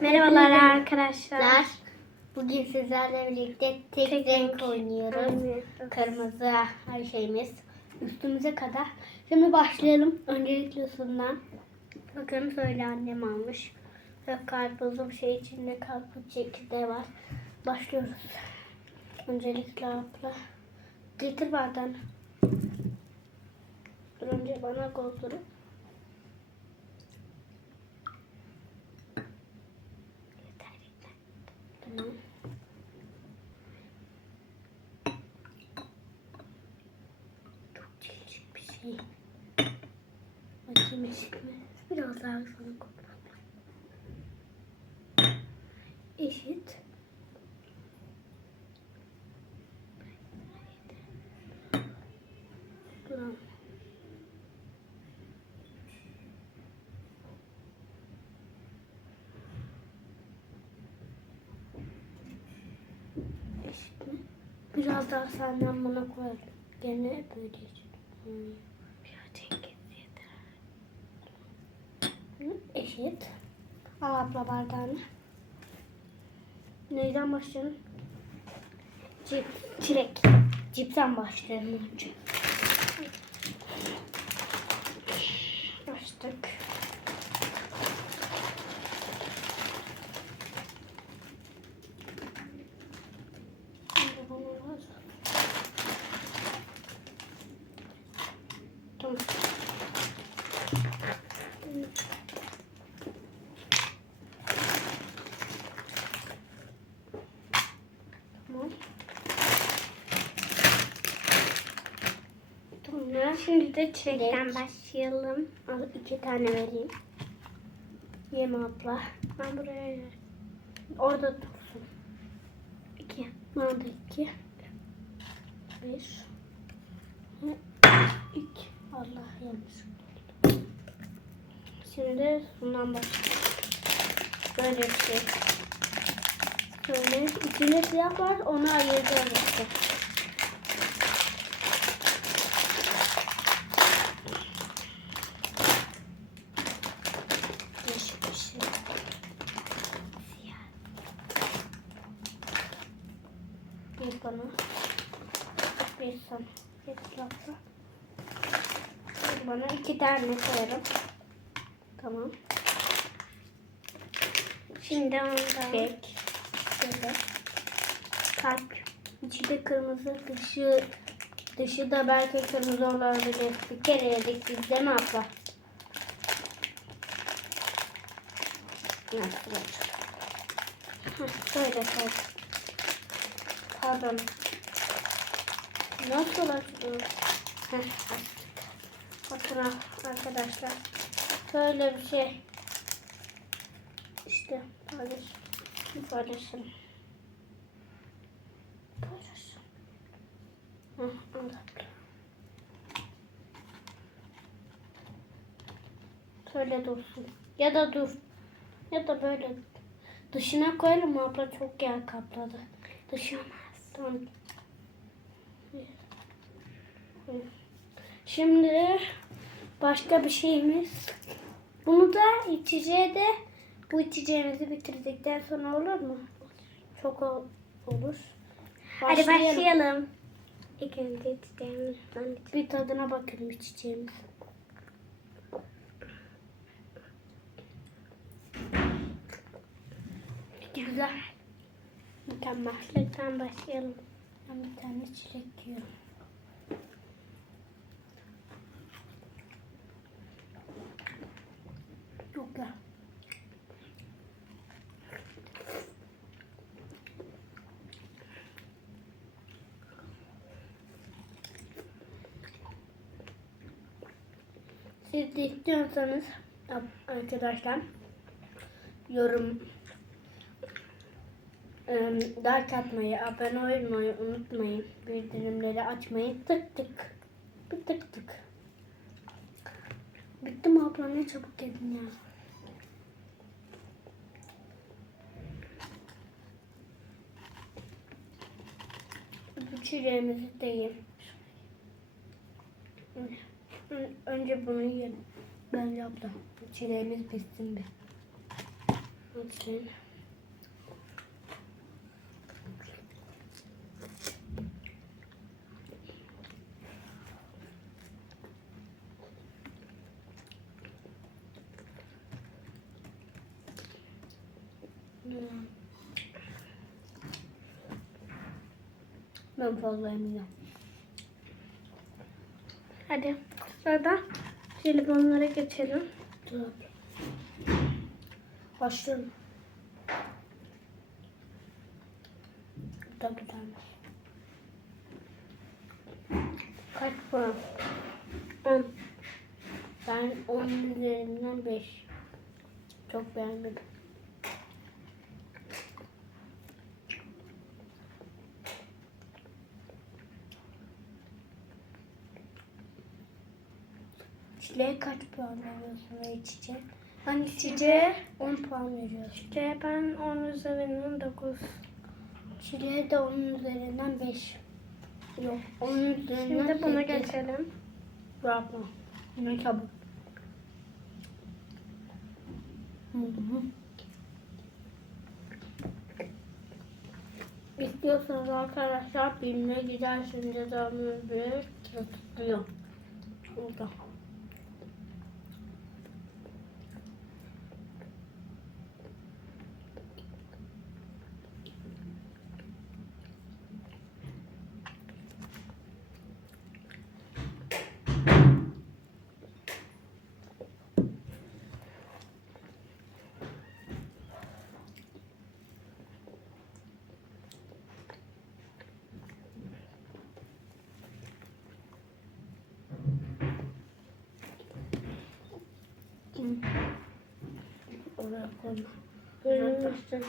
Merhabalar arkadaşlar. Bugün sizlerle birlikte tek, Tek renk renk. oynuyoruz. Aynen. Kırmızı her şeyimiz üstümüze kadar. Şimdi başlayalım. Öncelikle sundan. Bakın böyle annem almış. Ve karpuzlu bir şey içinde karpuz çekirdeği var. Başlıyoruz. Öncelikle abla. Getir. Dur önce bana koltuğunu. Yeter yeter. Tamam. Çok değişik bir şey. Bakayım eşit mi? Biraz daha sana kokla. Eşit. Tamam. Eşit mi? Biraz daha senden bana koyalım. Gene böyle. Hmm. Birazcık yeter. Eşit. Al abla bardağını. Neyden başlayalım? Cip, çilek. Cipten başlayalım önce. Açtık. Şimdi bunu var. Tamam. Tamam. Sonra Şimdi de çilekten Çilek. başlayalım. al iki tane vereyim. Yeme abla. Ben buraya Orada dursun. iki. Da iki. Ve iki. Allah yanlış. Şimdi bundan başlayalım. Böyle bir şey. Şöyle içinde siyah var. Onu ayıracağız işte. Değişik bir şey. Siyah. Bir bana. Tarafta. Bir bana iki tane koyarım. Tamam. Şimdi onda Kek. Şöyle. Kalp. İçi de kırmızı. Dışı, dışı da belki kırmızı olabilir. Bir kere yedik biz değil mi abla? Nasıl Böyle koy. Pardon. Nasıl açılıyor? Bakın arkadaşlar. Böyle bir şey. İşte paylaş. Paylaşın. Paylaşın. Heh, anladım. Şöyle dursun. Ya da dur. Ya da böyle. Dışına koyalım abla çok yer kapladı. Dışına. Şimdi başka bir şeyimiz. Bunu da içeceğe de bu içeceğimizi bitirdikten sonra olur mu? Çok ol- olur. Hadi başlayalım. İlk önce Bir tadına bakalım içeceğimiz. Güzel. Mükemmel. çilekten başlayalım. Ben bir tane çilek yiyorum. Çok güzel. Siz de istiyorsanız arkadaşlar yorum like atmayı, abone olmayı unutmayın. Bildirimleri açmayı tık tık. Bir tık tık. Bitti mi abla ne çabuk yedin ya. Bu çileğimizi de yiyin. Önce bunu yiyelim. Bence abla. Çileğimiz bitsin bir. Bakayım. Ben fazla eminim. Hadi sırada jelibonlara geçelim. Dur. Başlıyorum. Burada bir tane. Kaç puan? 10. Ben 10 üzerinden 5. Çok beğenmedim. Çileğe kaç puan veriyorsun ve çiçeğe? Hani çiçeğe 10 puan veriyorsun. İşte ben 10 üzerinden 9. Çileğe de 10 üzerinden 5. Yok 10 üzerinden Şimdi buna sekiz. geçelim. Bravo. Ne çabuk. Hı hı. İstiyorsanız arkadaşlar bilmeye gidersiniz cezamı bir tutuyor. Burada. Hı. Oraya koyma. Görünmüşsün.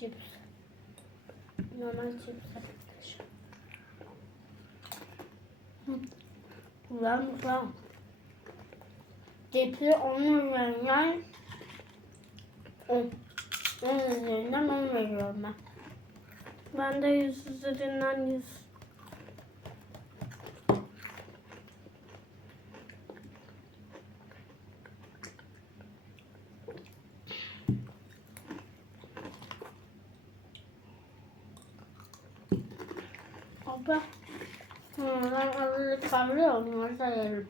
Cips. Normal cips arkadaşlar. Hı. Güzelmiş lan. Cipsi 10 üzerinden 10. 10 üzerinden 10 veriyorum ben. Ben de 100 üzerinden 100. Abla. Hı, ben azıcık kavrıyor onları da yerim.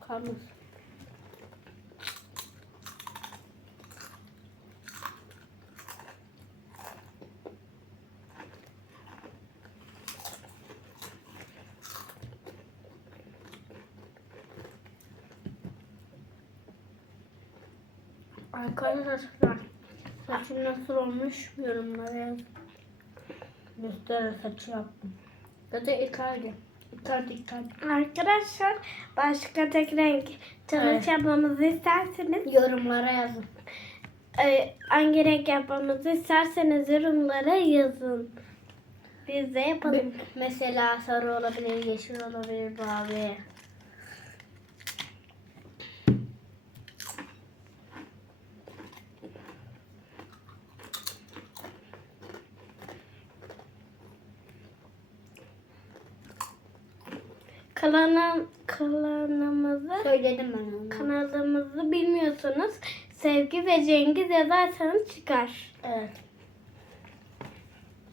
Kalmış. Arkadaşlar saçım nasıl olmuş yorumlara yazın. Göster saçı yaptım. Ya da Icardi. Icardi Icardi. Arkadaşlar başka tek renk challenge Evet. yapmamızı isterseniz Yorumlara yazın. e, hangi renk yapmamızı isterseniz yorumlara yazın. Biz de yapalım. Mesela sarı olabilir, yeşil olabilir, mavi. Kanalım, kanalımızı Söyledim ben onu. kanalımızı bilmiyorsanız Sevgi ve Cengiz yazarsanız çıkar. Evet.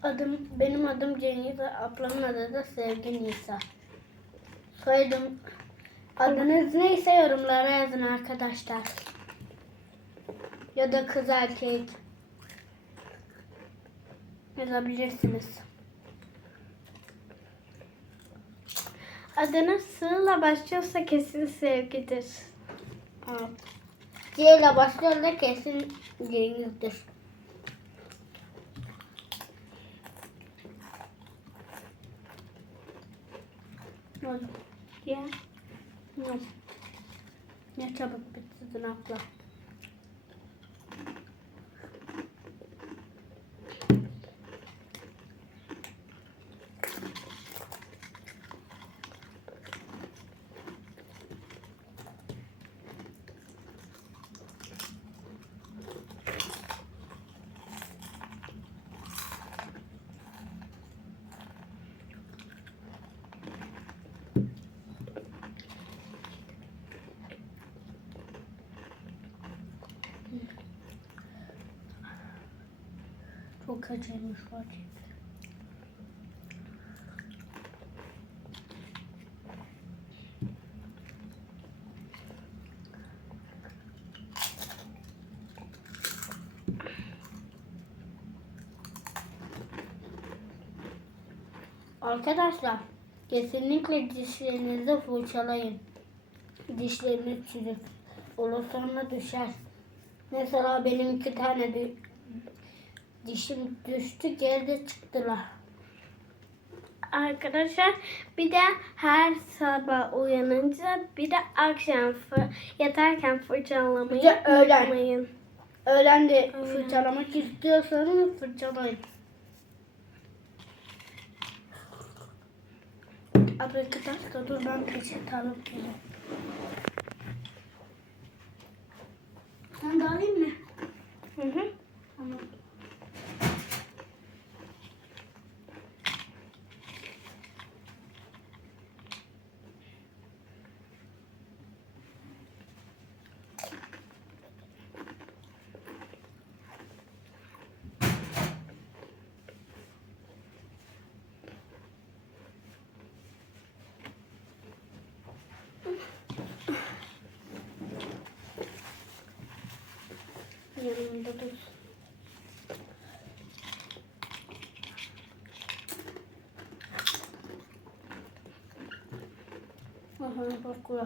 Adım benim adım Cengiz, ablamın adı da Sevgi Nisa. Soyadım adınız neyse yorumlara yazın arkadaşlar. Ya da kız erkek yazabilirsiniz. Adınız sığla başlıyorsa kesin sevgidir. Evet. C ile başlayan da kesin Cengiz'dir. Ya. Ne çabuk bitti tırnakla. Çok acıymış acı. Arkadaşlar kesinlikle dişlerinizi fırçalayın. Dişleriniz çürük. Olur sonra düşer. Mesela benim iki tane dişim düştü geride çıktılar. Arkadaşlar bir de her sabah uyanınca bir de akşam fır- yatarken fırçalamayı Bir de öğlen. unutmayın. Öğlen de Öğlen. fırçalamak istiyorsanız fırçalayın. Arkadaşlar dur ben peçete alıp geleyim. Sen de alayım mı? Hı hı. Tamam. দুটো Aha, Bakura.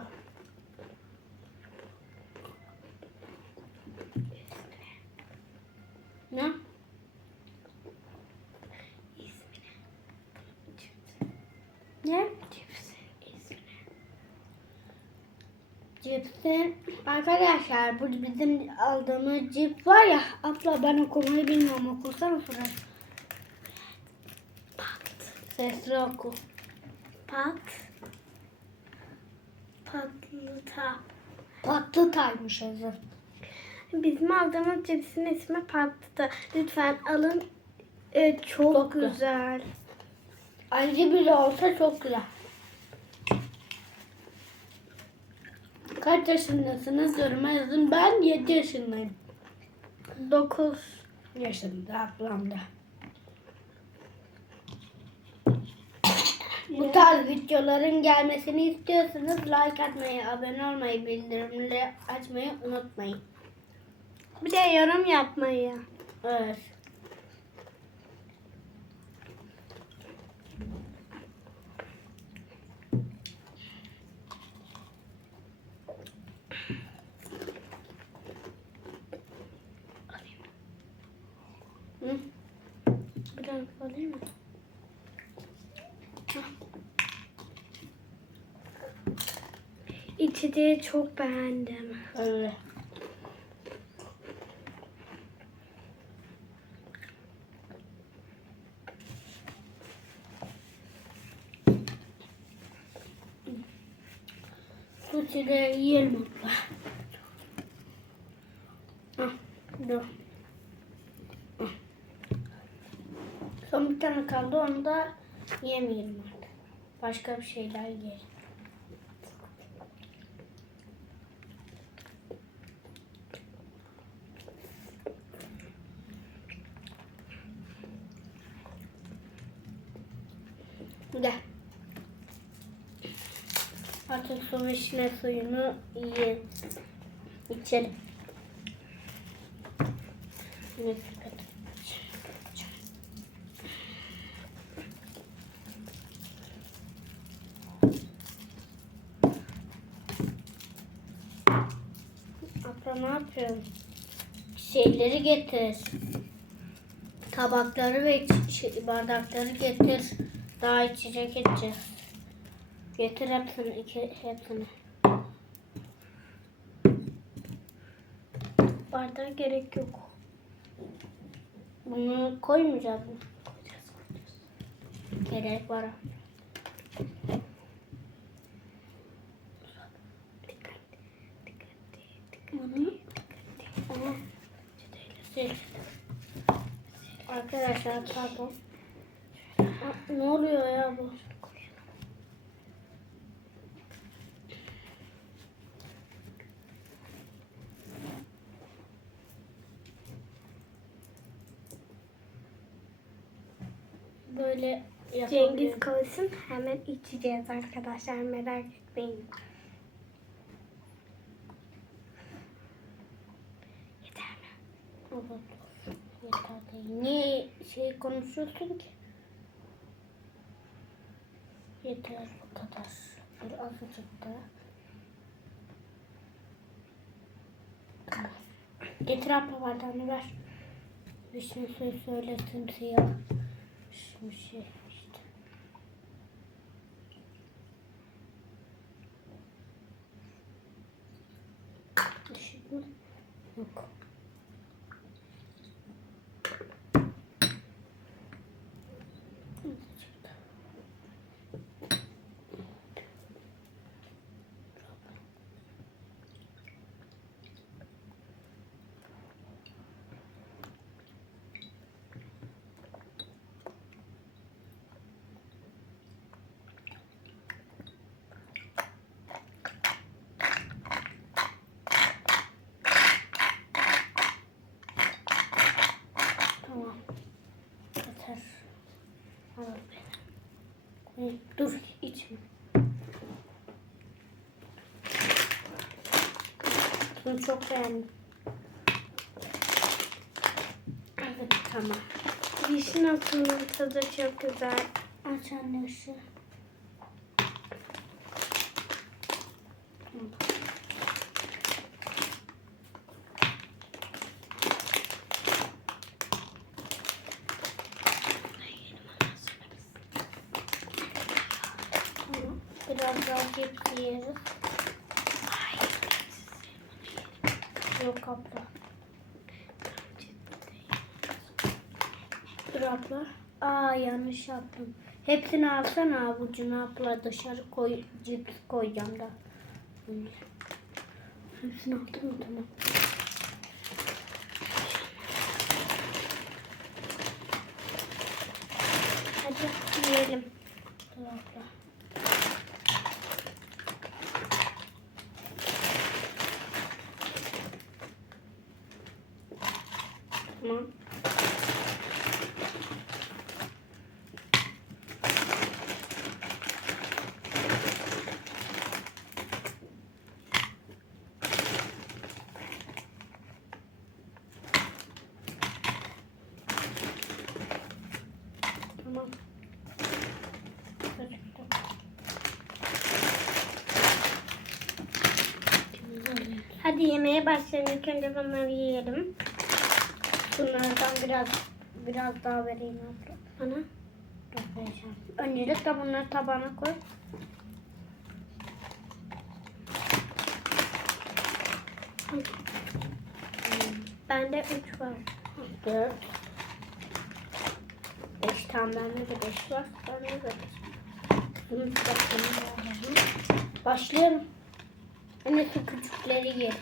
Arkadaşlar bu bizim aldığımız cip var ya abla ben okumayı bilmiyorum okursana sonra. Sesli oku. Pat. Patlıta. Tatlı taymış yazı. Bizim aldığımız cipsin ismi patlıta. Lütfen alın. Ee, çok, Çok güzel. güzel. Acı bile olsa çok güzel. Kaç yaşındasınız yoruma yazın. Ben 7 yaşındayım. 9. Yaşında aklımda. Bu tarz videoların gelmesini istiyorsanız like atmayı, abone olmayı, bildirimleri açmayı unutmayın. Bir de yorum yapmayı. Evet. Hı? Biraz alayım mı? İçeceği çok beğendim. Öyle. Bu çileği yiyelim abla. Ah, dur. Ah. Son bir tane kaldı onu da yemeyelim artık. Başka bir şeyler yiyelim. Artık su vişne suyunu yiyelim. İçelim. Abla ne yapıyorsun? Şeyleri getir. Tabakları ve bardakları getir. Daha içecek içeceğiz. Getir hepsini, iki, hepsini. Bardağa gerek yok. Bunu koymayacağız mı? Gerek var. Bunu Aha. Sil. Arkadaşlar pardon. Ne oluyor ya bu? Böyle Cengiz yapabilirim. koysun hemen içeceğiz arkadaşlar merak etmeyin. Yeter mi? Evet. Yeter değil. Niye şey konuşuyorsun ki? Yeter bu kadar. Bir azıcık da. Getir abla bardağını ver. Vişne suyu söyle simsiyah. Şimdi şey işte. Düşük mü? Yok. Tamam. Yeter. Al beni. Koy- Dur içme. Bunu çok beğendim. Evet tamam. Vişne suyunun tadı çok güzel. Aç anne ışığı. Tamam. Tamam. Biraz daha cips yeriz. Yok abla. Dur abla. Aa yanlış yaptım. Hepsini alsana avucuna abla dışarı koy cips koyacağım da. Hepsini aldın mı tamam. Hadi yiyelim. Dur abla. Tamam. Tamam. Hadi yemeğe başlayalım. İlk önce bunları yiyelim. Bunlardan biraz biraz daha vereyim abla. Bana. Vereceğim. Öncelikle bunları tabağına koy. Bende üç var. Dört. Beş tane bende de beş var. Bende de beş. Başlayalım. En iyisi küçükleri yiyelim.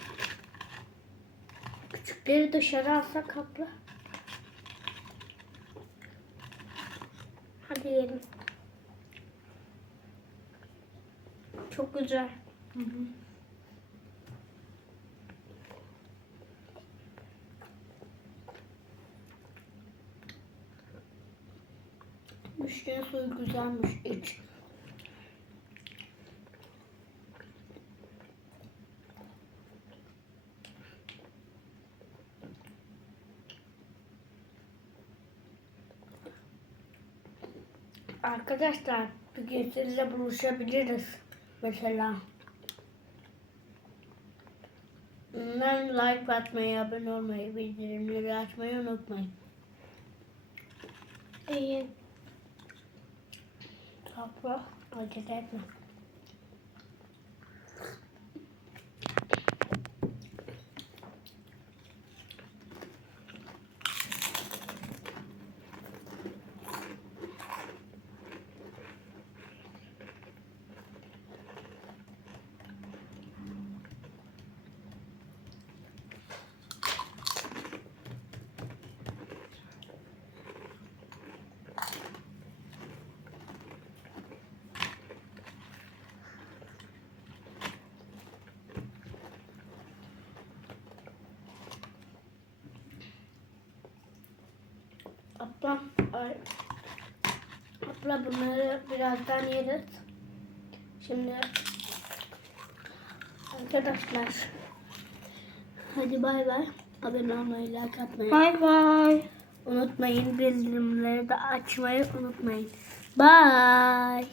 Küçükleri dışarı alsak abla. Hadi yiyelim. Çok güzel. Hı hı. Müşteri suyu güzelmiş. İç. Arkadaşlar bir gün sizinle buluşabiliriz. Mesela. Ben like atmayı, abone olmayı, bildirimleri açmayı unutmayın. İyi. Kapı acele etme. Ablam Abla bunları birazdan yeriz. Şimdi arkadaşlar hadi bay bay. Abone olmayı, like atmayı Bay bay. unutmayın. Bildirimleri de açmayı unutmayın. Bye.